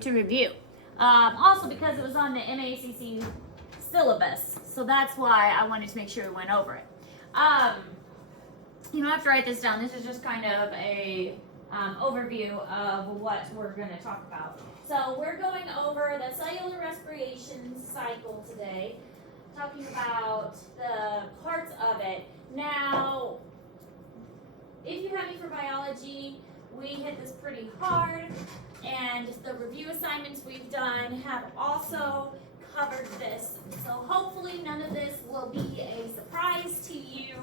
to review. Also because it was on the MACC syllabus, so that's why I wanted to make sure we went over it. You don't have to write this down. This is just kind of a overview of what we're going to talk about. So we're going over the cellular respiration cycle today, talking about the parts of it. Now, if you have me for biology, we hit this pretty hard, and the review assignments we've done have also covered this. So hopefully none of this will be a surprise to you.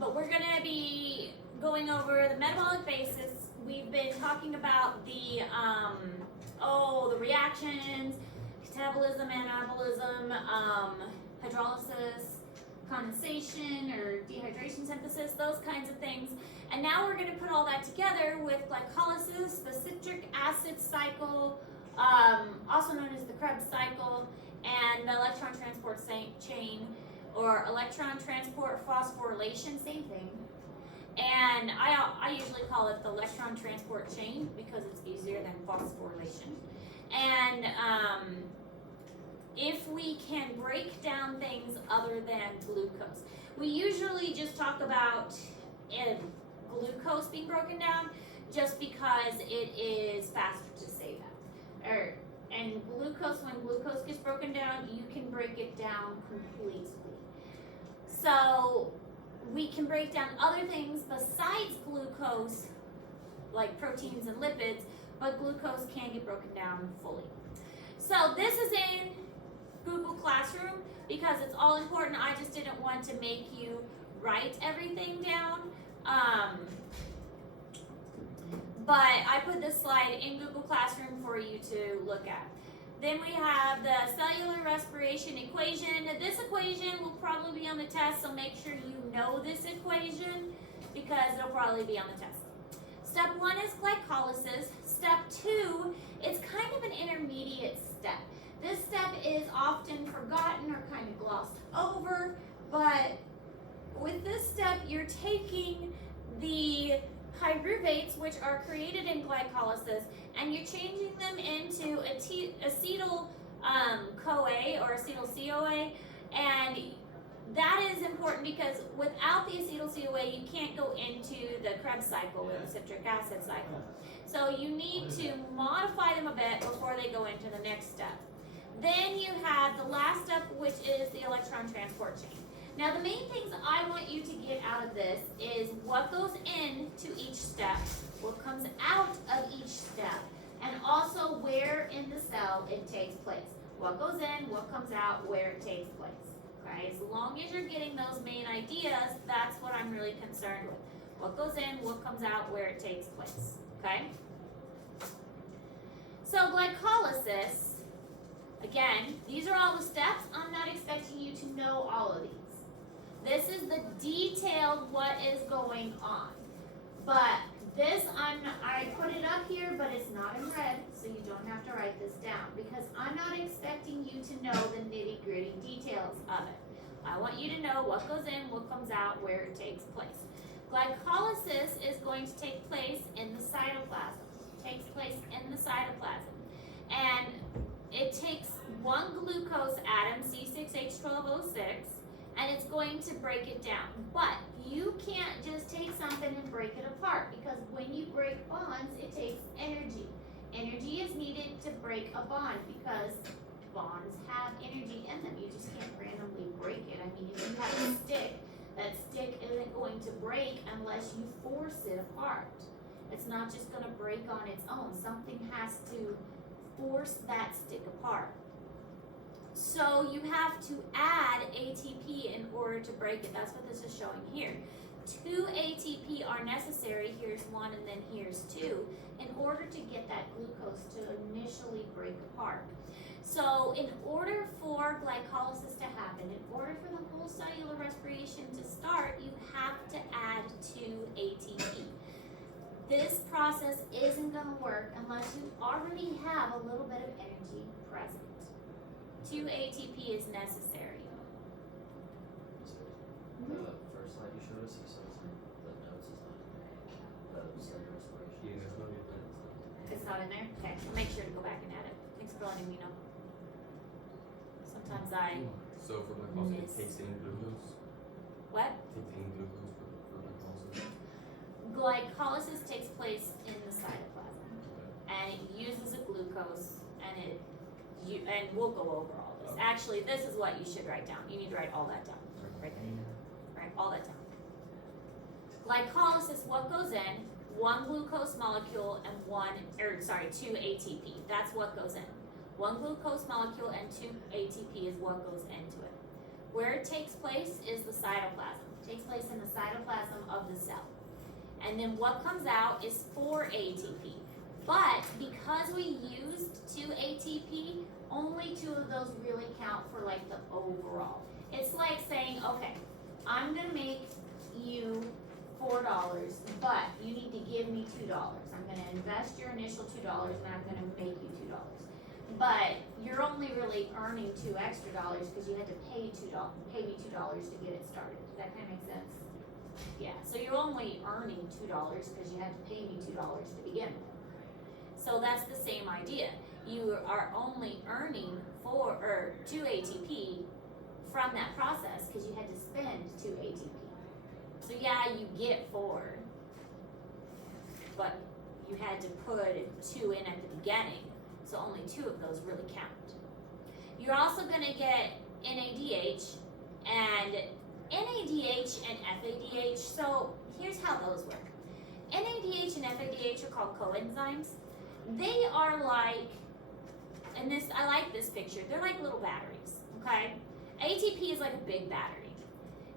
But we're going to be going over the metabolic basis. We've been talking about the reactions, catabolism, anabolism, hydrolysis, condensation or dehydration synthesis, those kinds of things. And now we're going to put all that together with glycolysis, the citric acid cycle, also known as the Krebs cycle, and the electron transport chain, or electron transport phosphorylation, same thing. And I usually call it the electron transport chain because it's easier than phosphorylation. And if we can break down things other than glucose, we usually just talk about glucose being broken down just because it is faster to say that. And glucose, when glucose gets broken down, you can break it down completely. So we can break down other things besides glucose, like proteins and lipids, but glucose can get broken down fully. So this is in Google Classroom because it's all important. I just didn't want to make you write everything down. But I put this slide in Google Classroom for you to look at. Then we have the cellular respiration equation. This equation will probably be on the test, so make sure you know this equation because it'll probably be on the test. Step 1 is glycolysis. Step 2 is kind of an intermediate step. This step is often forgotten or kind of glossed over, but with this step, you're taking the pyruvates, which are created in glycolysis, and you're changing them into acetyl CoA or acetyl CoA, and that is important because without the acetyl CoA, you can't go into the Krebs cycle or the citric acid cycle. So you need to modify them a bit before they go into the next step. Then you have the last step, which is the electron transport chain. Now, the main things I want you to get out of this is what goes into each step, what comes out of each step, and also where in the cell it takes place. What goes in, what comes out, where it takes place. Okay? As long as you're getting those main ideas, that's what I'm really concerned with. What goes in, what comes out, where it takes place. Okay? So glycolysis, again, these are all the steps. I'm not expecting you to know all of these. This is the detailed what is going on. But this, I put it up here, but it's not in red, so you don't have to write this down because I'm not expecting you to know the nitty-gritty details of it. I want you to know what goes in, what comes out, where it takes place. Glycolysis is going to take place in the cytoplasm. It takes place in the cytoplasm. And it takes one glucose atom, C6H12O6, and it's going to break it down. But you can't just take something and break it apart because when you break bonds, it takes energy. Energy is needed to break a bond because bonds have energy in them. You just can't randomly break it. I mean, if you have a stick, that stick isn't going to break unless you force it apart. It's not just going to break on its own. Something has to force that stick apart. So you have to add ATP in order to break it. That's what this is showing here. 2 ATP are necessary. Here's 1 and then here's 2 in order to get that glucose to initially break apart. So in order for glycolysis to happen, in order for the whole cellular respiration to start, you have to add 2 ATP. This process isn't going to work unless you already have a little bit of energy present. 2 ATP is necessary. The first slide you showed us, you said the notes is not in there. The cellular respiration. Yeah, there's no new plans. It's not in there? Okay, I'll make sure to go back and add it. Thanks for letting me know. Sometimes I, So for glycolysis, Miss. it takes in glucose. what? Takes in glucose for glycolysis. Glycolysis takes place in the cytoplasm, and it uses a glucose, and and we'll go over all this. Actually, this is what you should write down. You need to write all that down. Right there. Write all that down. Glycolysis, what goes in? 1 glucose molecule and 2 ATP. That's what goes in. 1 glucose molecule and 2 ATP is what goes into it. Where it takes place is the cytoplasm. It takes place in the cytoplasm of the cell. And then what comes out is 4 ATP. But because we used 2 ATP, only 2 of those really count for like the overall. It's like saying, okay, I'm gonna make you $4, but you need to give me $2. I'm gonna invest your initial $2 and I'm gonna make you $2. But you're only really earning $2 extra because you had to pay me $2 to get it started. Does that kind of make sense? Yeah, so you're only earning $2 because you had to pay me $2 to begin with. So that's the same idea. You are only earning 2 ATP from that process because you had to spend 2 ATP. So yeah, you get 4, but you had to put 2 in at the beginning, so only 2 of those really count. You're also gonna get NADH and FADH, so here's how those work. NADH and FADH are called coenzymes. They are like, I like this picture, they're like little batteries, okay? ATP is like a big battery.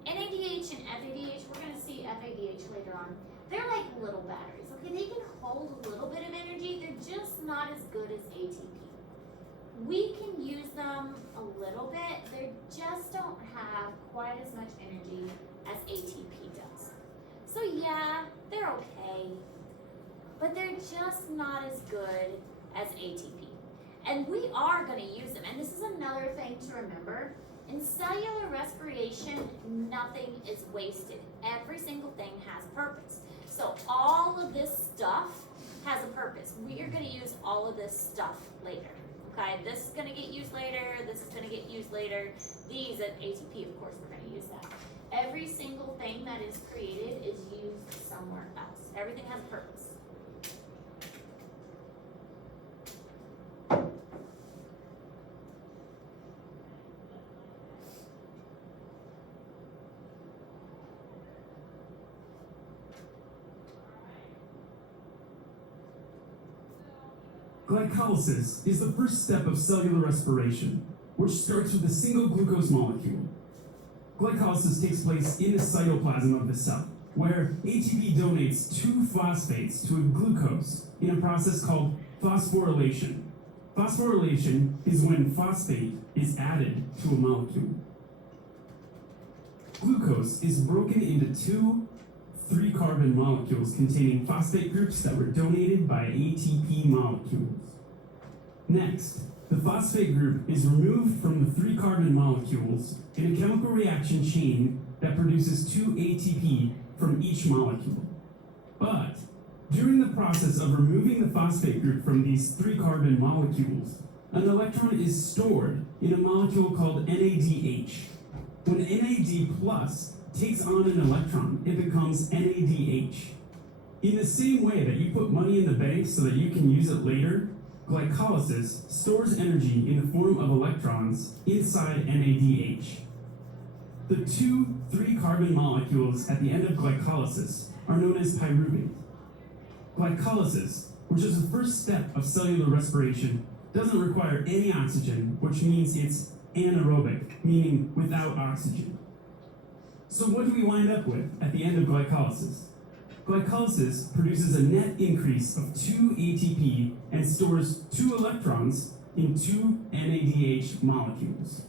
NADH and FADH, we're going to see FADH later on, they're like little batteries, okay? They can hold a little bit of energy, they're just not as good as ATP. We can use them a little bit, they just don't have quite as much energy as ATP does. So yeah, they're okay, but they're just not as good as ATP. And we are going to use them, and this is another thing to remember. In cellular respiration, nothing is wasted. Every single thing has purpose. So all of this stuff has a purpose. We are going to use all of this stuff later. Okay, this is going to get used later. This is going to get used later. These at ATP, of course, we're going to use that. Every single thing that is created is used somewhere else. Everything has a purpose. Glycolysis is the first step of cellular respiration, which starts with a single glucose molecule. Glycolysis takes place in the cytoplasm of the cell, where ATP donates 2 phosphates to a glucose in a process called phosphorylation. Phosphorylation is when phosphate is added to a molecule. Glucose is broken into 2 3-carbon molecules containing phosphate groups that were donated by ATP molecules. Next, the phosphate group is removed from the 3-carbon molecules in a chemical reaction chain that produces 2 ATP from each molecule. But during the process of removing the phosphate group from these 3-carbon molecules, an electron is stored in a molecule called NADH. When NAD plus takes on an electron, it becomes NADH. In the same way that you put money in the bank so that you can use it later, glycolysis stores energy in the form of electrons inside NADH. The 2 3-carbon molecules at the end of glycolysis are known as pyruvate. Glycolysis, which is the first step of cellular respiration, doesn't require any oxygen, which means it's anaerobic, meaning without oxygen. So what do we wind up with at the end of glycolysis? Glycolysis produces a net increase of 2 ATP and stores 2 electrons in 2 NADH molecules.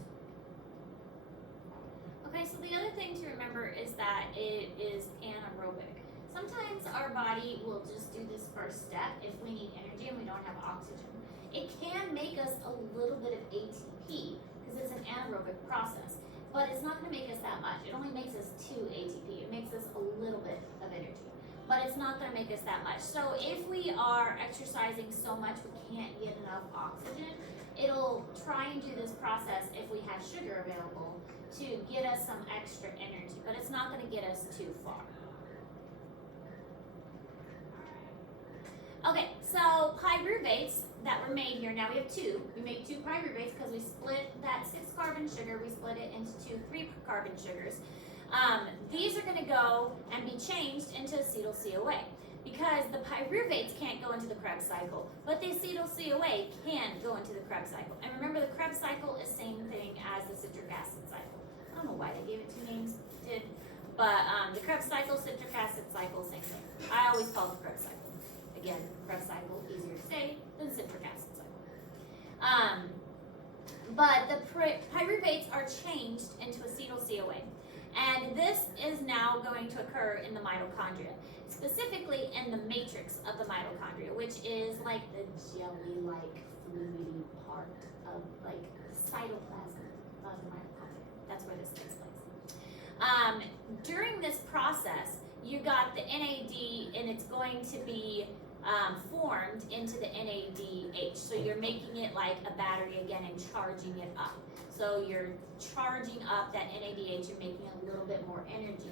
Okay, so the other thing to remember is that it is anaerobic. Sometimes our body will just do this first step if we need energy and we don't have oxygen. It can make us a little bit of ATP because it's an anaerobic process, but it's not going to make us that much. It only makes us 2 ATP. It makes us a little bit of energy. but it's not gonna make us that much. So if we are exercising so much we can't get enough oxygen, it'll try and do this process if we have sugar available to get us some extra energy, but it's not gonna get us too far. Okay, so pyruvates that were made here, now we have two. We made two pyruvates because we split that 6-carbon sugar, we split it into two 3-carbon sugars. These are gonna go and be changed into acetyl-CoA because the pyruvates can't go into the Krebs cycle, but the acetyl-CoA can go into the Krebs cycle. And remember, the Krebs cycle is same thing as the citric acid cycle. I don't know why they gave it two names, but the Krebs cycle, citric acid cycle, same thing. I always call it the Krebs cycle. Again, Krebs cycle, easier to say than citric acid cycle. But the pyruvates are changed into acetyl-CoA. And this is now going to occur in the mitochondria, specifically in the matrix of the mitochondria, which is like the jelly-like fluidy part of like cytoplasm of the mitochondria. That's where this takes place. During this process, you got the NAD, and it's going to be formed into the NADH. So you're making it like a battery again and charging it up. So you're charging up that NADH and making a little bit more energy.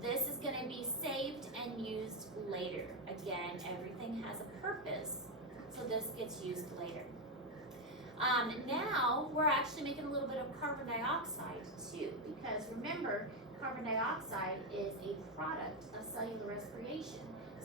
This is going to be saved and used later. Again, everything has a purpose, so this gets used later. Now we're actually making a little bit of carbon dioxide too, because remember, carbon dioxide is a product of cellular respiration.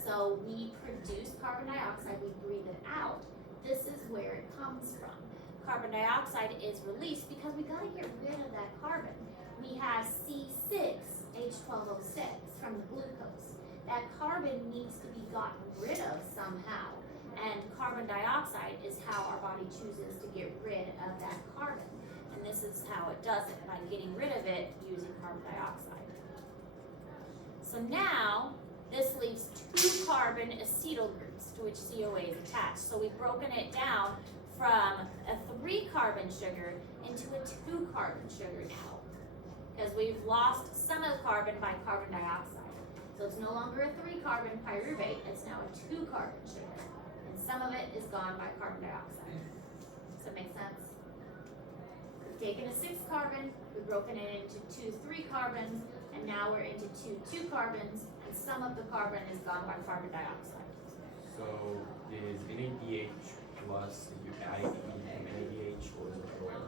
So we produce carbon dioxide, we breathe it out. This is where it comes from. Carbon dioxide is released because we gotta get rid of that carbon. We have C6H12O6 from the glucose. That carbon needs to be gotten rid of somehow. And carbon dioxide is how our body chooses to get rid of that carbon. And this is how it does it, by getting rid of it using carbon dioxide. So now, this leaves 2 carbon acetyl groups to which CoA is attached. So we've broken it down from a 3-carbon sugar into a 2-carbon sugar now, because we've lost some of the carbon by carbon dioxide. So it's no longer a 3-carbon pyruvate, it's now a 2-carbon sugar. And some of it is gone by carbon dioxide. Does that make sense? We've taken a 6-carbon, we've broken it into 2 3-carbons, and now we're into 2 2-carbons, and some of the carbon is gone by carbon dioxide. So is NADH plus, if you add ADP to NADH, or is it the other way around?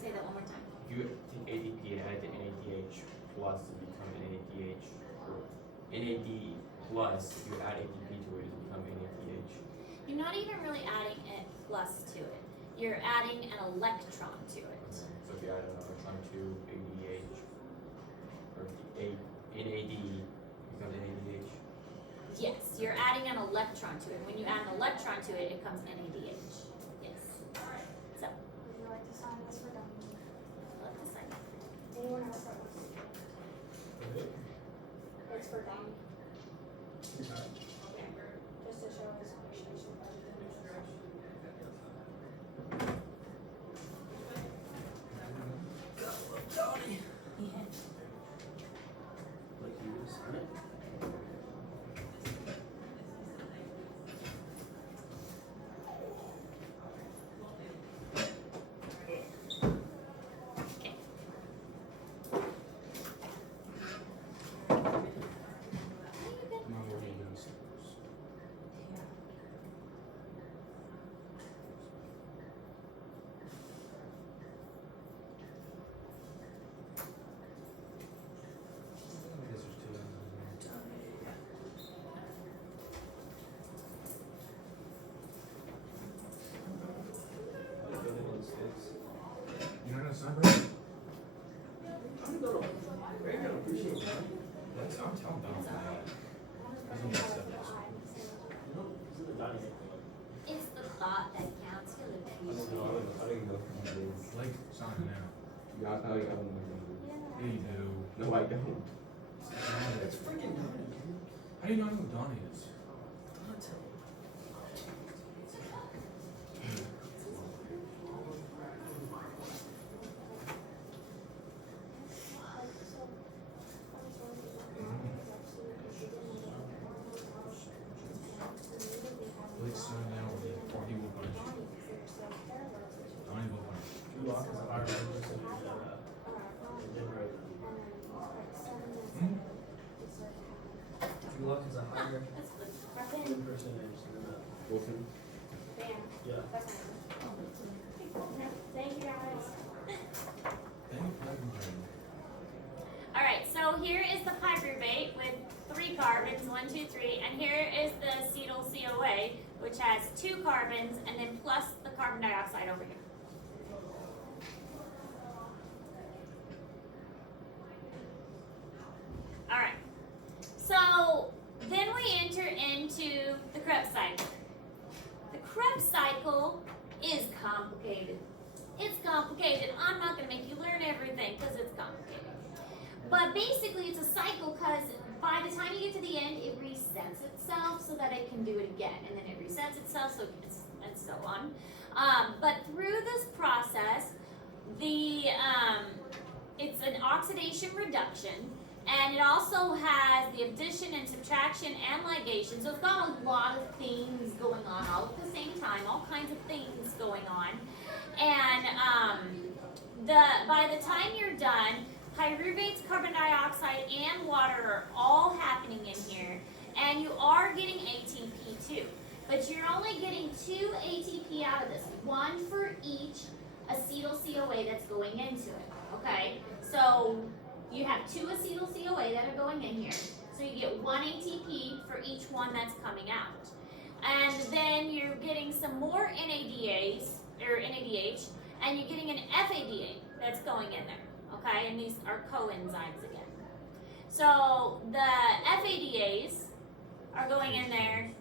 Say that one more time. If you take ADP and add to NADH plus, it become NADH, or NAD plus, if you add ADP to it, it become NADH. You're not even really adding a plus to it. You're adding an electron to it. Okay. So if you add an electron to ADH, or NAD, becomes NADH. Yes, you're adding an electron to it. When you add an electron to it, it becomes NADH. Yes. So, Would you like to sign this for dummies? let us sign that. Anyone else that wants to do it? It's for dummies. Just to show his appreciation. You're not gonna sign for it? I'm gonna appreciate that. I'm telling Donald that. He's gonna accept this. It's the thought that counts. You'll appreciate it. Like, sign it now. Yeah, I probably got one. Yeah, you do. No, I don't. It's freaking Donnie, dude. How do you not know who Donnie is? You lock is a higher percentage than Okay. generator. And then like 7 minutes Hmm? later, we start to have You lock is a higher That's good. Bam. percentage than that. Wilson? Bam. Yeah. That's fine. Thank you guys. All right, so here is the pyruvate with 3 carbons, 1, 2, 3, and here is the acetyl CoA, which has 2 carbons, and then plus the carbon dioxide over here. All right, so then we enter into the Krebs cycle. The Krebs cycle is complicated. It's complicated. I'm not going to make you learn everything because it's complicated. But basically, it's a cycle because by the time you get to the end, it resets itself so that it can do it again, and then it resets itself, so it's, and so on. But through this process, it's an oxidation reduction, and it also has the addition and subtraction and ligation. So it's got a lot of things going on all at the same time, all kinds of things going on. And by the time you're done, pyruvates, carbon dioxide, and water are all happening in here, and you are getting ATP too. But you're only getting 2 ATP out of this, 1 for each acetyl CoA that's going into it. Okay, so you have 2 acetyl CoA that are going in here, so you get 1 ATP for each one that's coming out. And then you're getting some more NADH, and you're getting an FADA that's going in there. Okay, and these are coenzymes again. So the FADAs are going in there,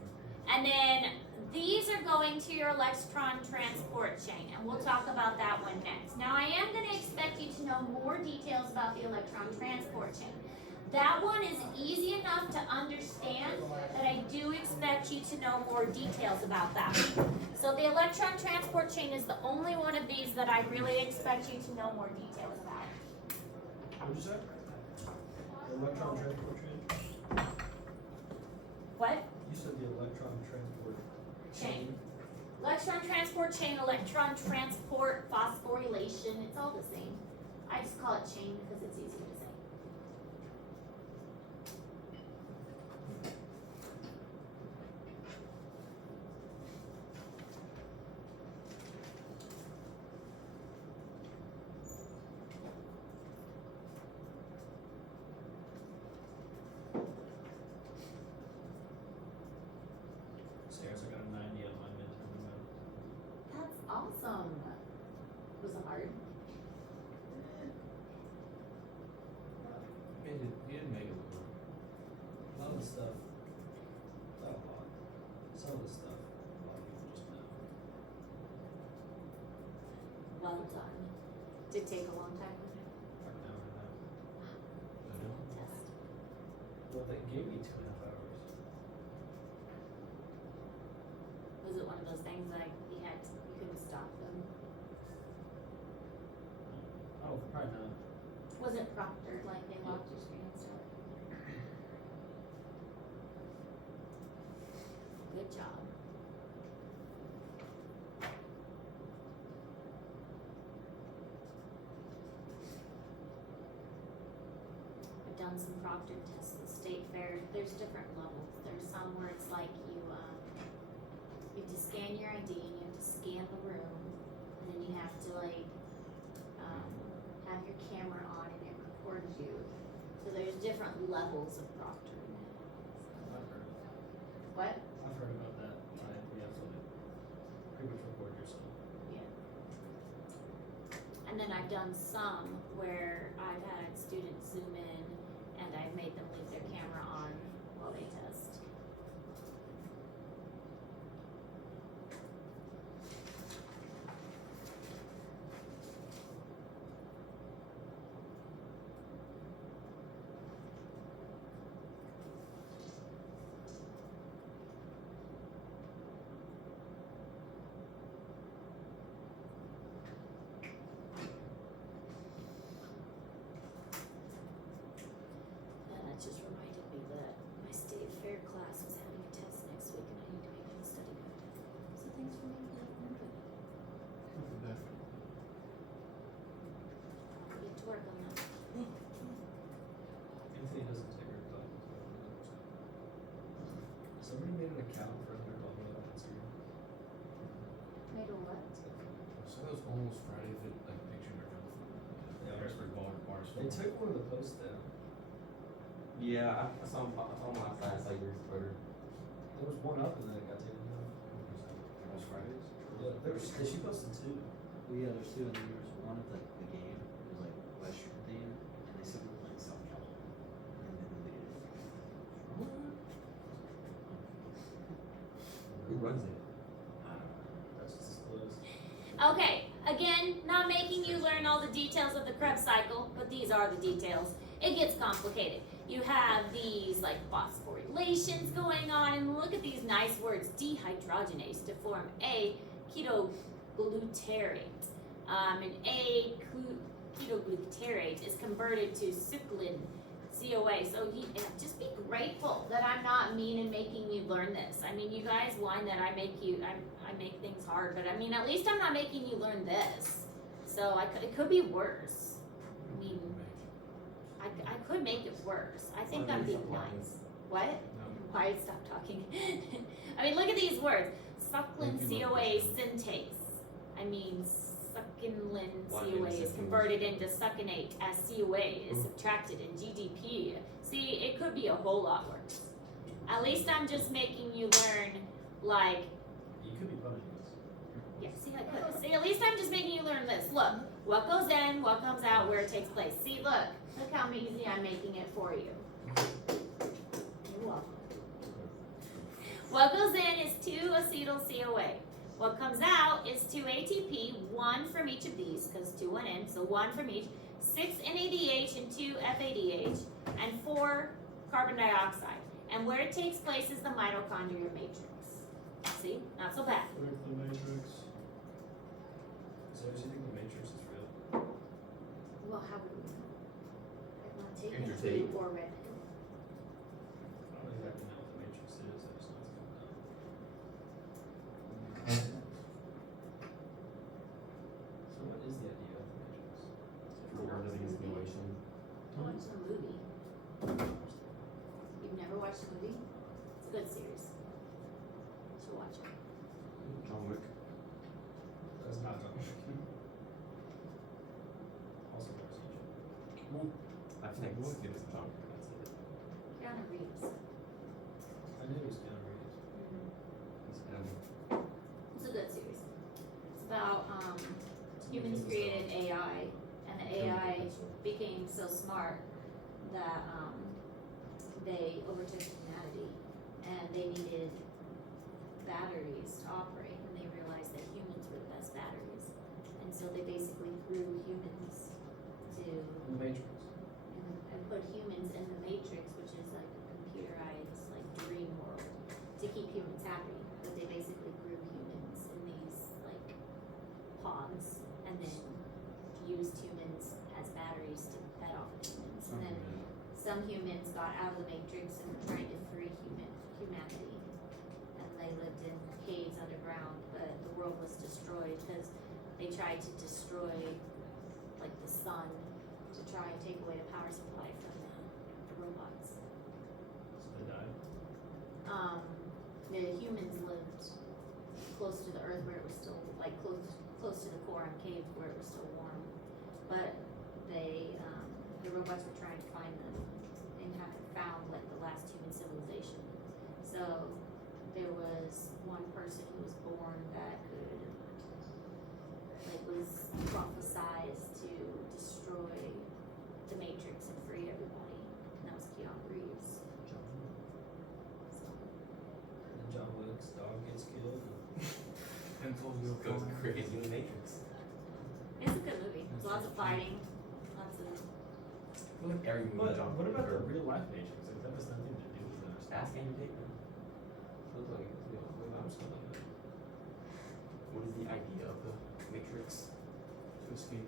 and then these are going to your electron transport chain, and we'll talk about that one next. Now I am going to expect you to know more details about the electron transport chain. That one is easy enough to understand that I do expect you to know more details about that. So the electron transport chain is the only one of these that I really expect you to know more details about. What'd you say? The electron transport chain? What? You said the electron transport Chain. Electron transport chain, electron transport, phosphorylation, it's all the same. I just call it chain because it's easy to say. Stairs, I got a 90 on my midterm. That's awesome. Was it hard? He didn't make it look hard. A lot of the stuff, not a lot. Some of the stuff, a lot of people just know. Well done. Did it take a long time? Like an hour and a half. Test. Well, they gave me 2.5 hours. Was it one of those things like you couldn't stop them? Oh, probably not. Was it proctored, like they locked your screen and stuff? Good job. I've done some proctored tests at the state fair. There's different levels. There's some where it's like you have to scan your ID and you have to scan the room, and then you have to have your camera on and it records you. So there's different levels of proctoring. I've heard of that. What? I've heard about that. You have to like pretty much record yourself. Yeah. And then I've done some where I've had students zoom in and I've made them leave their camera on while they test. And that just reminded me that my state fair class was having a test next week and I need to make them study guide. So thanks for making that remember. work on that. Anthony doesn't take her classes. Somebody made an account for her on Instagram. Made a what? So those almost Friday fit like picture of her. Yeah, There's for bars. they took one of the posts down. Yeah, I saw him last night. I saw your Twitter. There was one up and then it got taken down. Almost Fridays. Yeah, she posted two. Well, yeah, there's two, and then there's one at the game. It was like Western theme, and they said we were playing South Carolina, and then they did it. Who runs it? That's just disclosed. Okay, again, not making you learn all the details of the Krebs cycle, but these are the details. It gets complicated. You have these like phosphorylations going on, and look at these nice words: dehydrogenase to form a ketoglutarate. And a ketoglutarate is converted to cyclin CoA. So just be grateful that I'm not mean in making you learn this. I mean, you guys whine that I make things hard, but I mean, at least I'm not making you learn this. So it could be worse. I mean, I could make it worse. I think I'm being nice. What? Why stop talking? I mean, look at these words. Succulin CoA synthase. I mean, succulin CoA is converted into succinate as CoA is subtracted in GDP. See, it could be a whole lot worse. At least I'm just making you learn, like, You could be punishing us. yeah, see, I could. See, at least I'm just making you learn this. Look, what goes in, what comes out, where it takes place. See, look how easy I'm making it for you. You're welcome. What goes in is 2-acetyl CoA. What comes out is 2 ATP, 1 from each of these, because 2 went in, so 1 from each, 6 NADH and 2 FADH, and 4 carbon dioxide. And where it takes place is the mitochondria matrix. See, not so bad. What if the Matrix? So do you think the Matrix is real? Well, how would we know? I've not taken Entertain. it or read it. I don't exactly know what the Matrix is. I just know it's coming up. So what is the idea of the Matrix? Or living in simulation. Watch the movie. You've never watched the movie? It's a good series. You should watch it. John Wick. That's not John Wick. Also Respiration. I think it's John Wick. That's it. Keanu Reeves. I knew it was Keanu Reeves. He's kind of It's a good series. It's about humans created AI, and the AI became so smart that they overtook humanity, and they needed batteries to operate, and they realized that humans were the best batteries, and so they basically grew humans to The Matrix. and put humans in the matrix, which is like a computerized like dream world, to keep humans happy. But they basically grew humans in these like pods, and then used humans as batteries to fed off humans. And then some humans got out of the matrix and were trying to free humanity, and they lived in caves underground. But the world was destroyed because they tried to destroy like the sun to try and take away the power supply from the robots. So they died. The humans lived close to the earth where it was still like close to the core and caves where it was still warm. But they the robots were trying to find them and haven't found like the last human civilization. So there was one person who was born that could like was prophesized to destroy the Matrix and free everybody, and that was Keanu Reeves. So, And then John Wick's dog gets killed. And told you goes crazy in the Matrix. it's a good movie. There's lots of fighting, lots of. I feel like every movie But John what about the Wick real life Matrix? Like that has nothing to do with just that. ask Andrew Tate. Looks like it's, I'm still on that. what is the idea of the Matrix? To escape.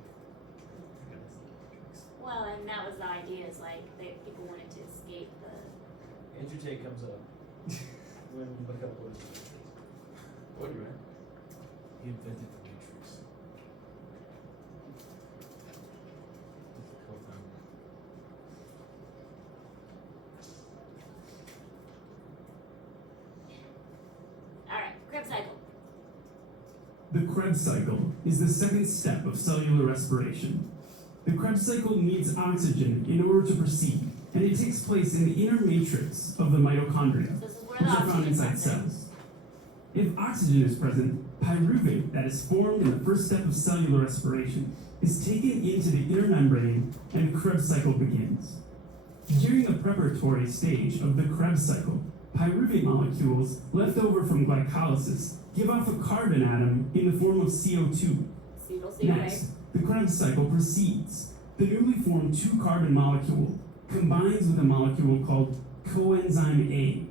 Matrix. Well, and that was the idea. Is like people wanted to escape the. Andrew Tate comes up when you look up what is the Matrix. What do you mean? He invented the Matrix. the Krebs cycle is the second step of cellular respiration. The Krebs cycle needs oxygen in order to proceed, and it takes place in the inner matrix of the mitochondria, This is where which the are found oxygen inside comes in. cells. If oxygen is present, pyruvate that is formed in the first step of cellular respiration is taken into the inner membrane and the Krebs cycle begins. During the preparatory stage of the Krebs cycle, pyruvate molecules left over from glycolysis give off a carbon atom in the form of CO2. Next, the Krebs cycle proceeds. The newly formed 2-carbon molecule combines with a molecule called coenzyme A.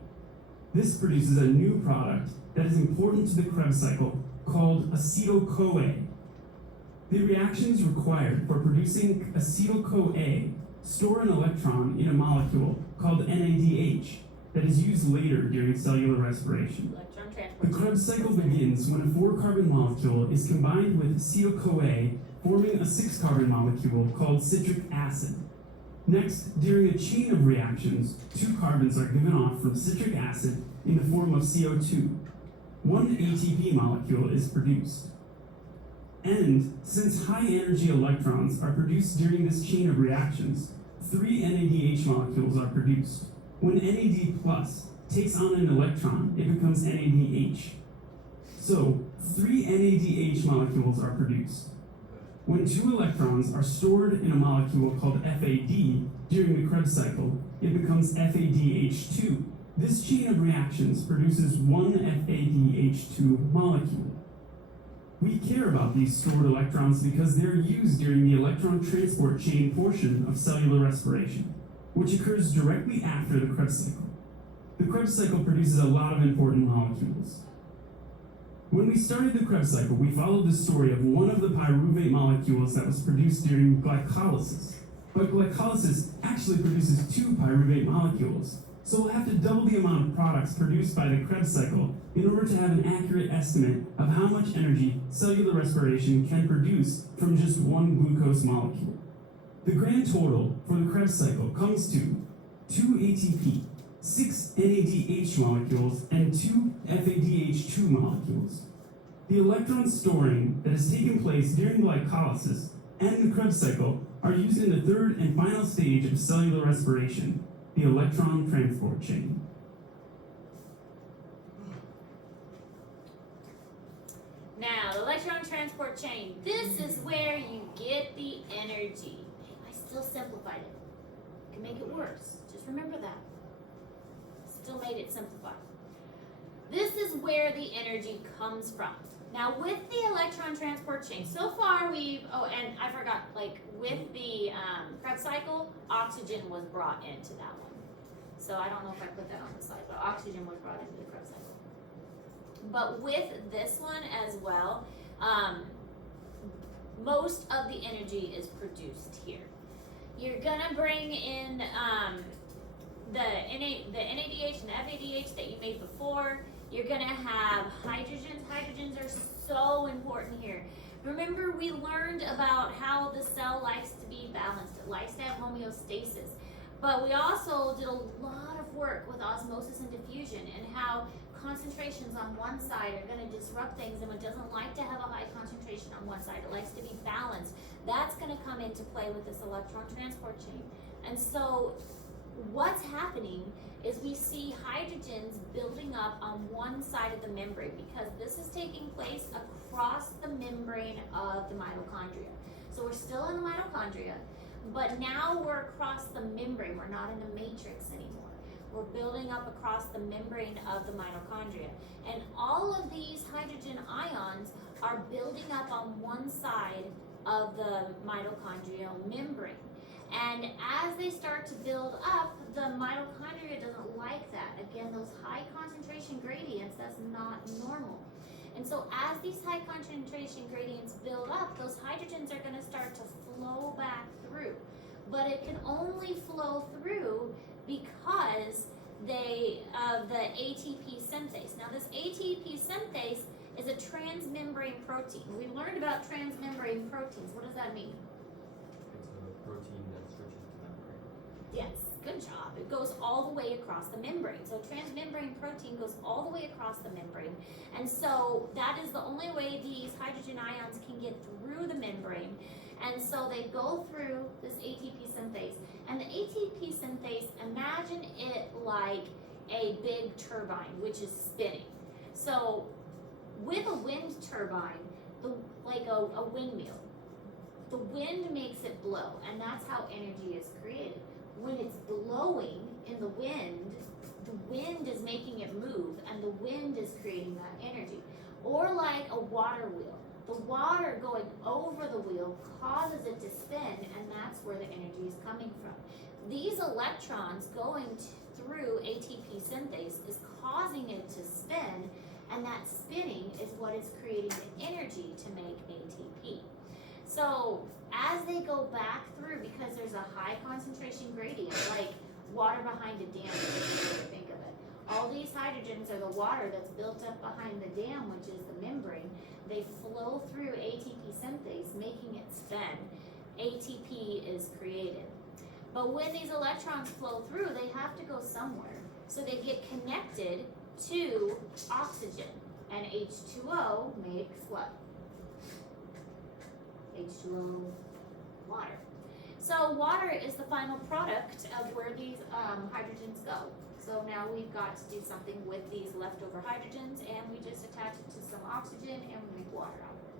This produces a new product that is important to the Krebs cycle called acetyl-CoA. The reactions required for producing acetyl-CoA store an electron in a molecule called NADH that is used later during cellular respiration. Electron The transport. Krebs cycle begins when a 4-carbon molecule is combined with acetyl-CoA, forming a 6-carbon molecule called citric acid. Next, during a chain of reactions, 2 carbons are given off from citric acid in the form of CO2. 1 ATP molecule is produced. And since high-energy electrons are produced during this chain of reactions, 3 NADH molecules are produced. When NAD plus takes on an electron, it becomes NADH. So, 3 NADH molecules are produced. When 2 electrons are stored in a molecule called FAD during the Krebs cycle, it becomes FADH2. This chain of reactions produces 1 FADH2 molecule. We care about these stored electrons because they're used during the electron transport chain portion of cellular respiration, which occurs directly after the Krebs cycle. The Krebs cycle produces a lot of important molecules. When we started the Krebs cycle, we followed the story of one of the pyruvate molecules that was produced during glycolysis. But glycolysis actually produces 2 pyruvate molecules, so we'll have to double the amount of products produced by the Krebs cycle in order to have an accurate estimate of how much energy cellular respiration can produce from just 1 glucose molecule. The grand total for the Krebs cycle comes to 2 ATP, 6 NADH molecules, and 2 FADH2 molecules. The electron storing that has taken place during glycolysis and the Krebs cycle are used in the third and final stage of cellular respiration, the electron transport chain. Now, the electron transport chain. This is where you get the energy. I still simplified it. I can make it worse. Just remember that. Still made it simplified. This is where the energy comes from. Now, with the electron transport chain, so far we've, and I forgot, like with the Krebs cycle, oxygen was brought into that one. So I don't know if I put that on the slide, but oxygen was brought into the Krebs cycle. But with this one as well, most of the energy is produced here. You're gonna bring in the NADH and the FADH that you made before. You're gonna have hydrogens. Hydrogens are so important here. Remember, we learned about how the cell likes to be balanced. It likes to have homeostasis. But we also did a lot of work with osmosis and diffusion and how concentrations on one side are going to disrupt things, and it doesn't like to have a high concentration on one side. It likes to be balanced. That's going to come into play with this electron transport chain. And so what's happening is we see hydrogens building up on one side of the membrane because this is taking place across the membrane of the mitochondria. So we're still in the mitochondria, but now we're across the membrane. We're not in a matrix anymore. We're building up across the membrane of the mitochondria. And all of these hydrogen ions are building up on one side of the mitochondrial membrane. And as they start to build up, the mitochondria doesn't like that. Again, those high concentration gradients, that's not normal. And so as these high concentration gradients build up, those hydrogens are going to start to flow back through. But it can only flow through because of the ATP synthase. Now this ATP synthase is a transmembrane protein. We learned about transmembrane proteins. What does that mean? It's a protein that stretches the membrane. Yes. good job. It goes all the way across the membrane. So transmembrane protein goes all the way across the membrane. And so that is the only way these hydrogen ions can get through the membrane. And so they go through this ATP synthase. And the ATP synthase, imagine it like a big turbine, which is spinning. So with a wind turbine, like a windmill, the wind makes it blow, and that's how energy is created. When it's blowing in the wind is making it move, and the wind is creating that energy. Or like a water wheel. The water going over the wheel causes it to spin, and that's where the energy is coming from. These electrons going through ATP synthase is causing it to spin, and that spinning is what is creating the energy to make ATP. So as they go back through, because there's a high concentration gradient, like water behind a dam, is the way to think of it. All these hydrogens are the water that's built up behind the dam, which is the membrane. They flow through ATP synthase, making it spin. ATP is created. But when these electrons flow through, they have to go somewhere. So they get connected to oxygen. And H2O makes what? H2O, water. So water is the final product of where these hydrogens go. So now we've got to do something with these leftover hydrogens, and we just attach it to some oxygen and we make water out of it.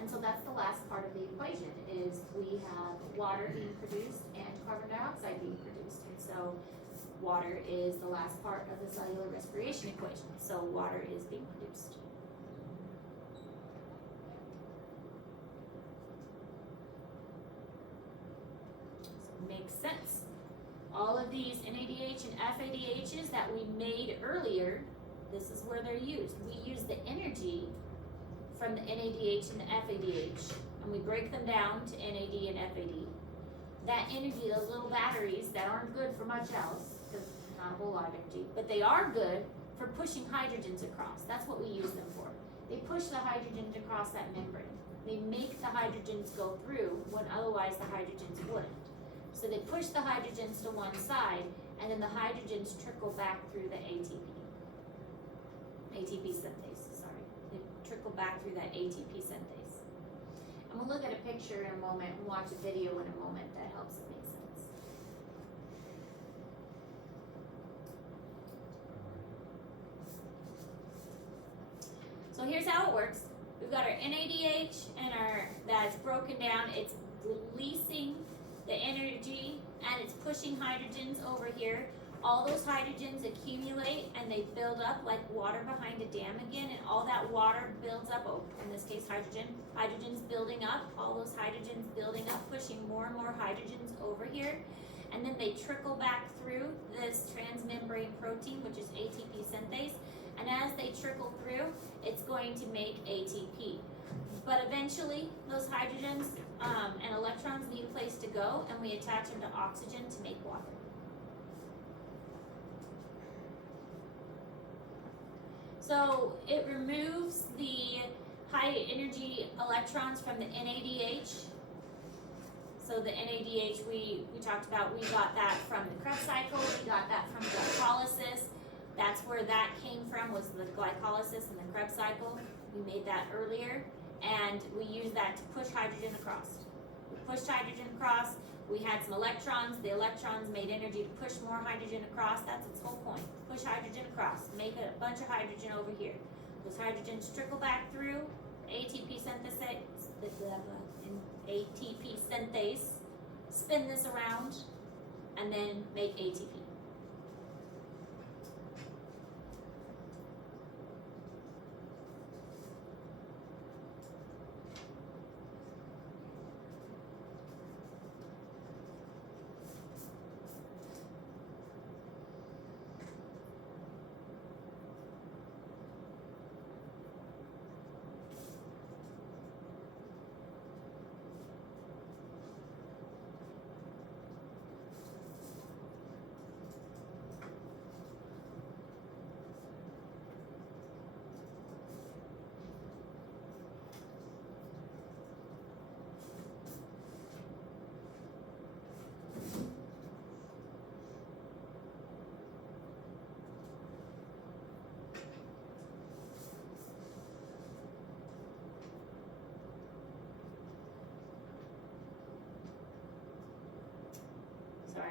And so that's the last part of the equation, is we have water being produced and carbon dioxide being produced. And so water is the last part of the cellular respiration equation. So water is being produced. Makes sense. All of these NADH and FADHs that we made earlier, this is where they're used. We use the energy from the NADH and the FADH, and we break them down to NAD and FAD. That energy, those little batteries that aren't good for much else, because not a whole lot of energy, but they are good for pushing hydrogens across. That's what we use them for. They push the hydrogens across that membrane. They make the hydrogens go through when otherwise the hydrogens wouldn't. So they push the hydrogens to one side, and then the hydrogens trickle back through the ATP synthase, sorry. They trickle back through that ATP synthase. And we'll look at a picture in a moment and watch a video in a moment that helps it make sense. So here's how it works. We've got our NADH and that's broken down. It's releasing the energy, and it's pushing hydrogens over here. All those hydrogens accumulate and they build up like water behind a dam again, and all that water builds up, in this case hydrogen's building up, all those hydrogens building up, pushing more and more hydrogens over here, and then they trickle back through this transmembrane protein, which is ATP synthase, and as they trickle through, it's going to make ATP. But eventually, those hydrogens and electrons need a place to go, and we attach them to oxygen to make water. So it removes the high energy electrons from the NADH. So the NADH we talked about, we got that from the Krebs cycle, we got that from glycolysis. That's where that came from, was the glycolysis and the Krebs cycle. We made that earlier. And we use that to push hydrogen across. We pushed hydrogen across, we had some electrons, the electrons made energy to push more hydrogen across. That's its whole point. Push hydrogen across, make a bunch of hydrogen over here. Those hydrogens trickle back through ATP synthase, spin this around, and then make ATP.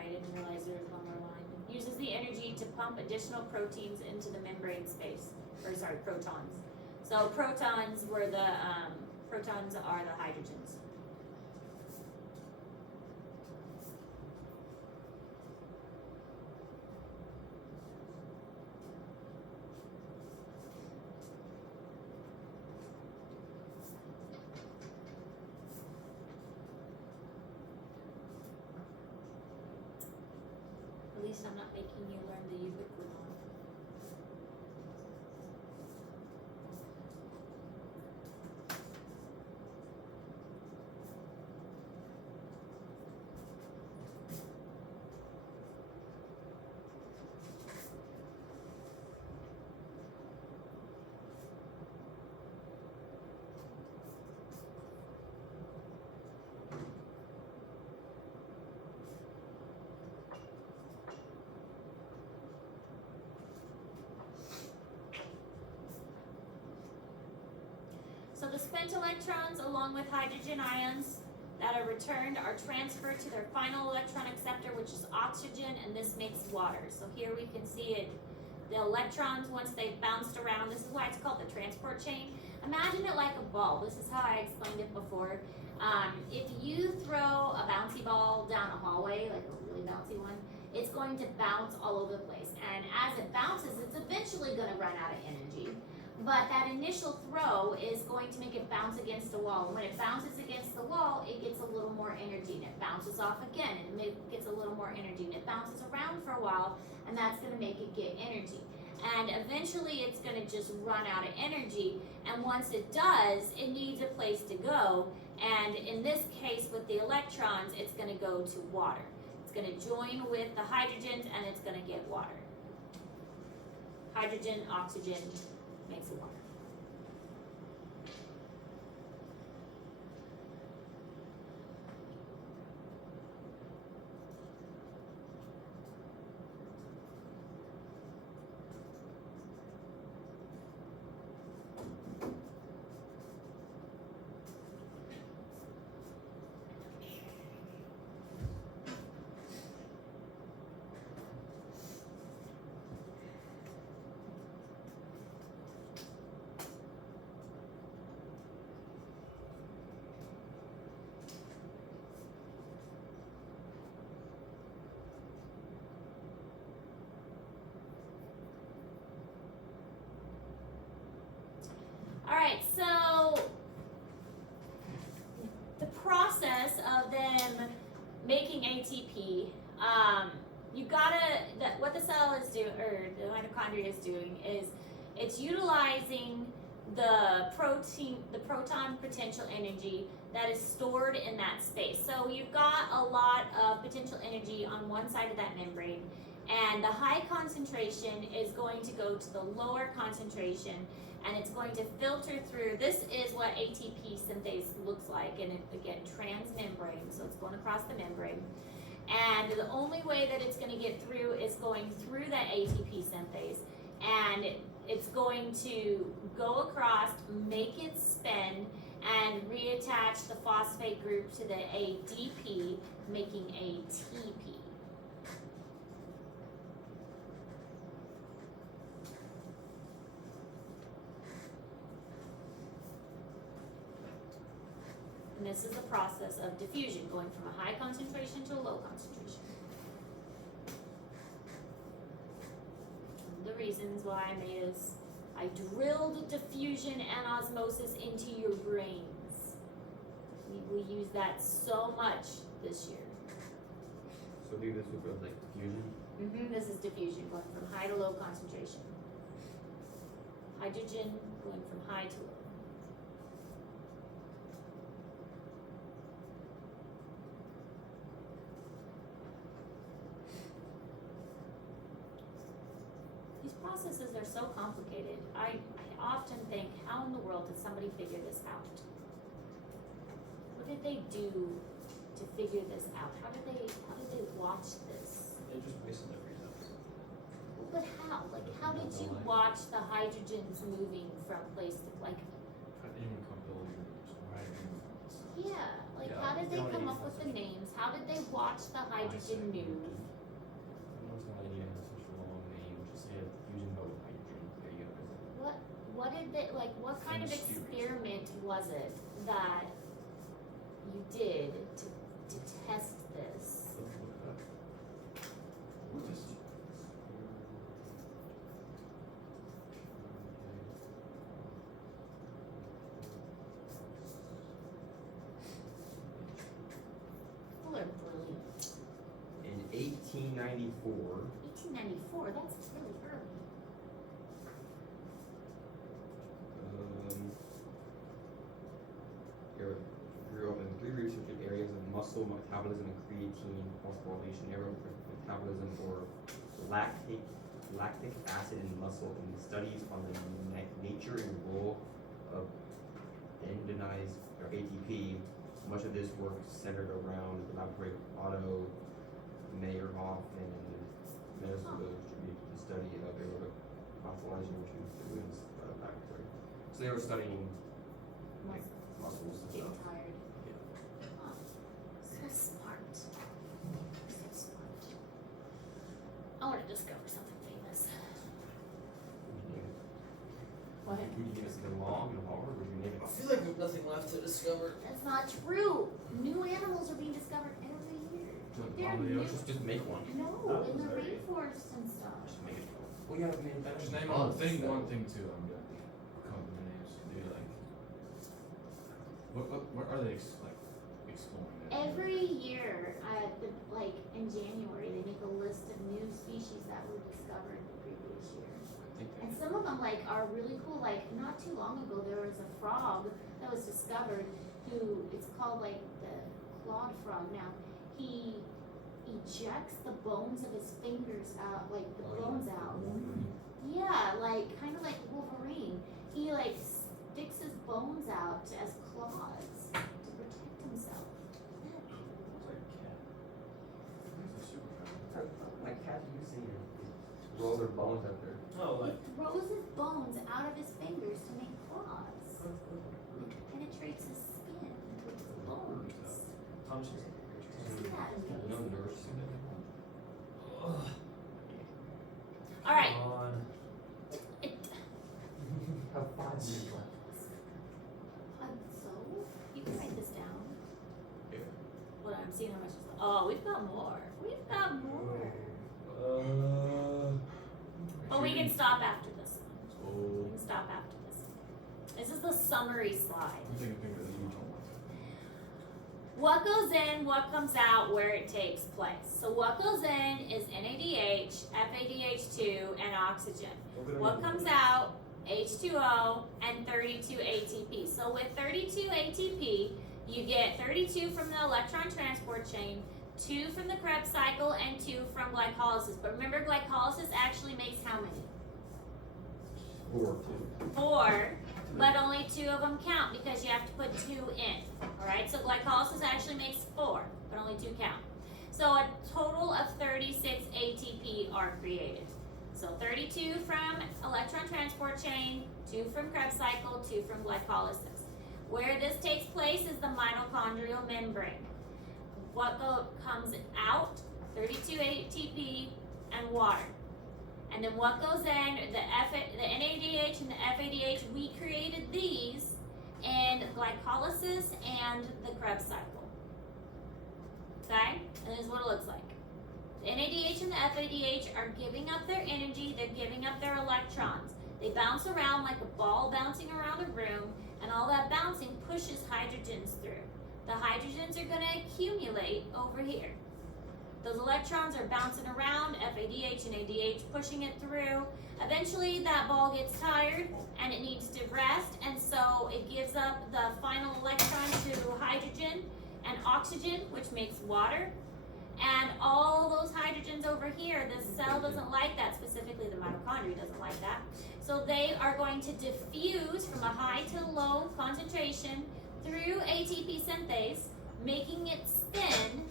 I didn't realize there was one more line. Uses the energy to pump additional proteins into the membrane space, protons. So protons are the hydrogens. At least I'm not making you learn the ubiquitin. So the spent electrons along with hydrogen ions that are returned are transferred to their final electron acceptor, which is oxygen, and this makes water. So here we can see it, the electrons, once they've bounced around, this is why it's called the transport chain. Imagine it like a ball. This is how I explained it before. If you throw a bouncy ball down a hallway, like a really bouncy one, it's going to bounce all over the place. And as it bounces, it's eventually going to run out of energy. But that initial throw is going to make it bounce against the wall. And when it bounces against the wall, it gets a little more energy. And it bounces off again, and it gets a little more energy. And it bounces around for a while, and that's going to make it get energy. And eventually, it's going to just run out of energy. And once it does, it needs a place to go. And in this case, with the electrons, it's going to go to water. It's going to join with the hydrogens, and it's going to get water. Hydrogen, oxygen, makes it water. Alright, so the process of them making ATP, what the cell is doing, or the mitochondria is doing, is it's utilizing the proton potential energy that is stored in that space. So you've got a lot of potential energy on one side of that membrane, and the high concentration is going to go to the lower concentration, and it's going to filter through. This is what ATP synthase looks like, and it, again, transmembrane, so it's going across the membrane. And the only way that it's going to get through is going through that ATP synthase, and it's going to go across, make it spin, and reattach the phosphate group to the ADP, making ATP. And this is the process of diffusion, going from a high concentration to a low concentration. The reasons why I made is I drilled diffusion and osmosis into your brains. We will use that so much this year. So do this with like diffusion? This is diffusion, going from high to low concentration. Hydrogen going from high to low. These processes are so complicated. I often think, how in the world did somebody figure this out? What did they do to figure this out? How did they watch this? They just wasted their results. But how? Like, how did you watch the hydrogens moving from place to, like, Human compilation, so hydrogen. yeah, Like, Yeah, how did they don't come need up with the such- names? How did they watch the hydrogen news? Everyone's gonna need such a long name. Just say fusion mode hydrogen. There you go. What did they, like, what kind of Mysterious. experiment was it that you did to test this? People are brilliant. In 1894, 1894, that's really early. grew up in 3 research areas of muscle metabolism and creatine phosphorylation, aerobic metabolism, or lactic acid in muscle, and studies on the nature and role of endogenized or ATP. Much of this work centered around the laboratory of Otto Meyerhoff and Minnesota distributed the study of aerobic phosphorylation to the Lewis laboratory. So they were studying like muscles and Getting stuff. tired. Yeah. Huh. So smart. So smart. I want to discover something famous. What? Would you name it something long and hard, or would you name it? I feel like there's nothing left to discover. That's not true. New animals are being discovered every year. They're new. Just make one. No, in the rainforest and stuff. Just make it. Well, yeah, I mean, that's Just name one thing too. I'm gonna come up with names. Maybe like, what are they like exploring? Every year, like in January, they make a list of new species that were discovered the previous year. And some of them like are really cool. Like not too long ago, there was a frog that was discovered who it's called like the clawed frog. Now he ejects the bones of his fingers out, like the bones out. Yeah, like kind of like Wolverine. He like sticks his bones out as claws to protect himself. Like cats used to roll their bones up there. Oh, He throws his bones out of his fingers to make claws. It penetrates his skin with his bones. Isn't that No amazing? nurse. All right. on. It, Have 5 minutes left. so you can write this down. Yeah. What I'm seeing how much is left. Oh, we've got more. We've got more. But we can stop after this one. We can stop after this one. This is the summary slide. I'm thinking bigger than you told me. What goes in, what comes out, where it takes place. So what goes in is NADH, FADH2, and oxygen. What comes out, H2O, and 32 ATP. So with 32 ATP, you get 32 from the electron transport chain, 2 from the Krebs cycle, and 2 from glycolysis. But remember, glycolysis actually makes how many? 4, but only 2 of them count because you have to put 2 in. Alright, so glycolysis actually makes 4, but only 2 count. So a total of 36 ATP are created. So 32 from electron transport chain, 2 from Krebs cycle, 2 from glycolysis. Where this takes place is the mitochondrial membrane. What comes out, 32 ATP and water. And then what goes in, the NADH and the FADH, we created these in glycolysis and the Krebs cycle. Okay? And this is what it looks like. The NADH and the FADH are giving up their energy, they're giving up their electrons. They bounce around like a ball bouncing around a room, and all that bouncing pushes hydrogens through. The hydrogens are going to accumulate over here. Those electrons are bouncing around, FADH and ADH pushing it through. Eventually that ball gets tired and it needs to rest, and so it gives up the final electron to hydrogen and oxygen, which makes water. And all those hydrogens over here, the cell doesn't like that, specifically the mitochondria doesn't like that. So they are going to diffuse from a high to low concentration through ATP synthase, making it spin,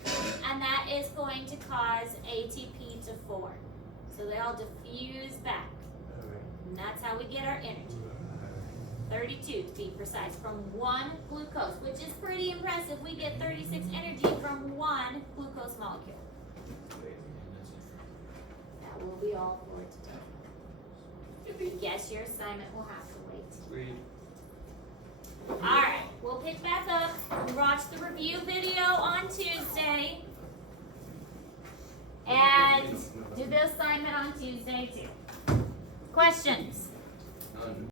and that is going to cause ATP to form. So they all diffuse back. And that's how we get our energy. 32 to be precise, from one glucose, which is pretty impressive. We get 36 energy from one glucose molecule. That will be all for today. Guess your assignment will have to wait. Sweet. Alright, we'll pick back up and watch the review video on Tuesday. And do the assignment on Tuesday too. Questions? None.